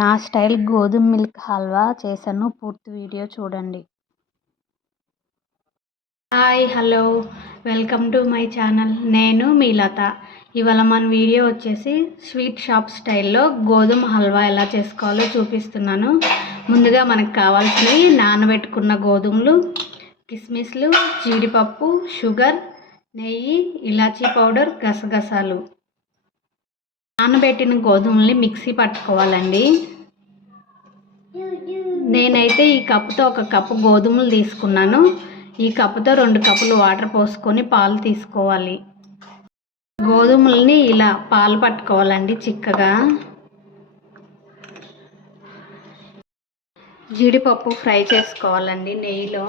నా స్టైల్ గోధుమ మిల్క్ హల్వా చేశాను. పూర్తి వీడియో చూడండి. Hi, hello, welcome to my channel. నేను మీ లత. ఇవాళ మన వీడియో వచ్చేసి స్వీట్ షాప్ స్టైల్లో గోధుమ హల్వా ఎలా చేసుకోవాలో చూపిస్తున్నాను. ముందుగా మనకు కావాల్సినవి నానబెట్టుకున్న గోధుమలు, కిస్మిస్లు, జీడిపప్పు, షుగర్, నెయ్యి, ఇలాచీ పౌడర్, గసగసాలు. నానబెట్టిన గోధుమల్ని మిక్సీ పట్టుకోవాలండి. నేనైతే ఈ కప్పుతో 1 కప్పు గోధుమలు తీసుకున్నాను. ఈ కప్పుతో 2 కప్పులు వాటర్ పోసుకొని పాలు తీసుకోవాలి. గోధుమల్ని ఇలా పాలు పట్టుకోవాలండి చిక్కగా. జీడిపప్పు ఫ్రై చేసుకోవాలండి నెయ్యిలో.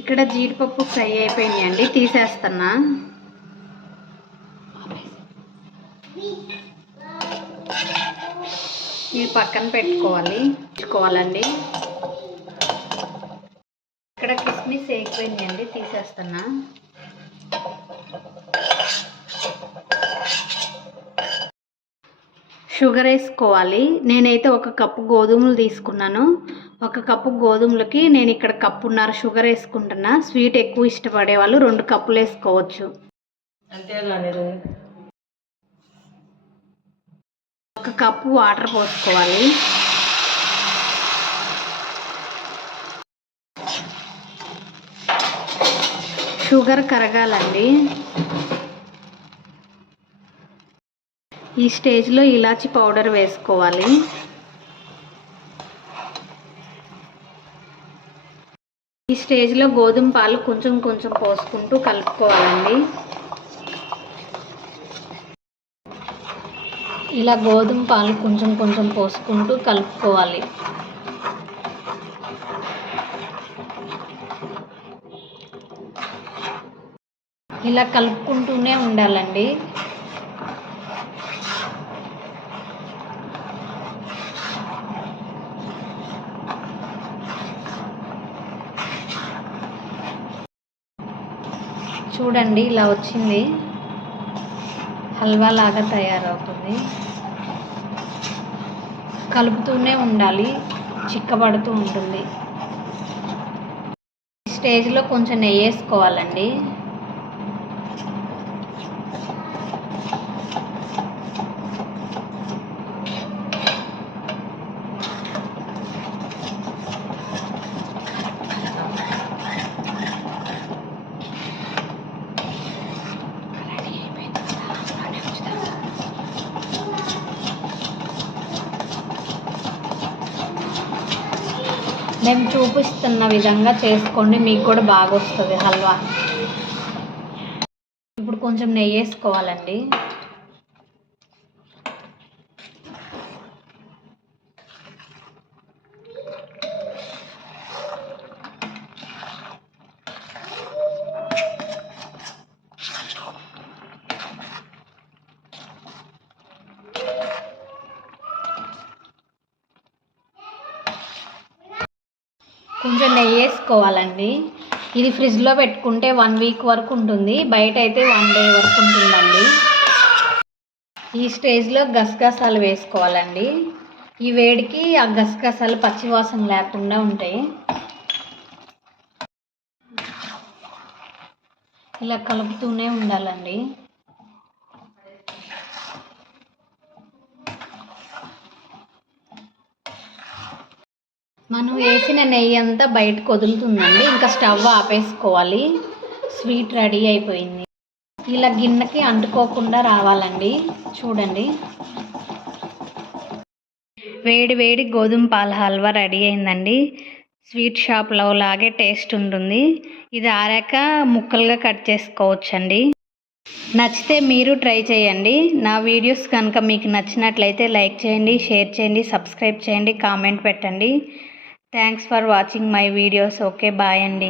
ఇక్కడ జీడిపప్పు ఫ్రై అయిపోయినాయండి, తీసేస్తున్నా. ఇవి పక్కన పెట్టుకోవాలండి. ఇక్కడ కిస్మిస్ వేగిపోయినాయండి, తీసేస్తున్నా. షుగర్ వేసుకోవాలి. నేనైతే 1 కప్పు గోధుమలు తీసుకున్నాను. 1 కప్పు గోధుమలకి నేను ఇక్కడ 1.5 కప్పున్నర షుగర్ వేసుకుంటున్నా. స్వీట్ ఎక్కువ ఇష్టపడే వాళ్ళు 2 కప్పులు వేసుకోవచ్చు. అంతేగాని 1 కప్పు వాటర్ పోసుకోవాలి. షుగర్ కరగాలండి. ఈ స్టేజ్లో ఇలాచీ పౌడర్ వేసుకోవాలి. ఈ స్టేజ్లో గోధుమ పాలు కొంచెం కొంచెం పోసుకుంటూ కలుపుకోవాలండి. ఇలా గోధుమ పాలు కొంచెం కొంచెం పోసుకుంటూ కలుపుకోవాలి. ఇలా కలుపుకుంటూనే ఉండాలండి. చూడండి, ఇలా వచ్చింది. హల్వా లాగా తయారవుతుంది. కలుపుతూనే ఉండాలి, చిక్కబడుతూ ఉంటుంది. ఈ స్టేజ్లో కొంచెం నెయ్యి వేసుకోవాలండి. నేను చూపిస్తున్న విధంగా చేసుకోండి, మీకు కూడా బాగా వస్తుంది హల్వా. ఇప్పుడు కొంచెం నెయ్యి వేసుకోవాలండి. కొంచెం నెయ్యి వేసుకోవాలండి. ఇది ఫ్రిడ్జ్లో పెట్టుకుంటే 1 వీక్ వరకు ఉంటుంది, బయట అయితే 1 డే వరకు ఉంటుందండి. ఈ స్టేజ్లో గసగసాలు వేసుకోవాలండి. ఈ వేడికి ఆ గసగసాలు పచ్చివాసన లేకుండా ఉంటాయి. ఇలా కలుపుతూనే ఉండాలండి. మనం వేసిన నెయ్యి అంతా బయటకు వదులుతుందండి. ఇంకా స్టవ్ ఆపేసుకోవాలి. స్వీట్ రెడీ అయిపోయింది. ఇలా గిన్నెకి అంటుకోకుండా రావాలండి. చూడండి, వేడి వేడి గోధుమ పాల హల్వా రెడీ అయిందండి. స్వీట్ షాప్లో లాగే టేస్ట్ ఉంటుంది. ఇది ఆరాక ముక్కలుగా కట్ చేసుకోవచ్చండి. నచ్చితే మీరు ట్రై చేయండి. నా వీడియోస్ కనుక మీకు నచ్చినట్లయితే లైక్ చేయండి, షేర్ చేయండి, సబ్స్క్రైబ్ చేయండి, కామెంట్ పెట్టండి. Thanks for watching my videos. Okay, bye అండి.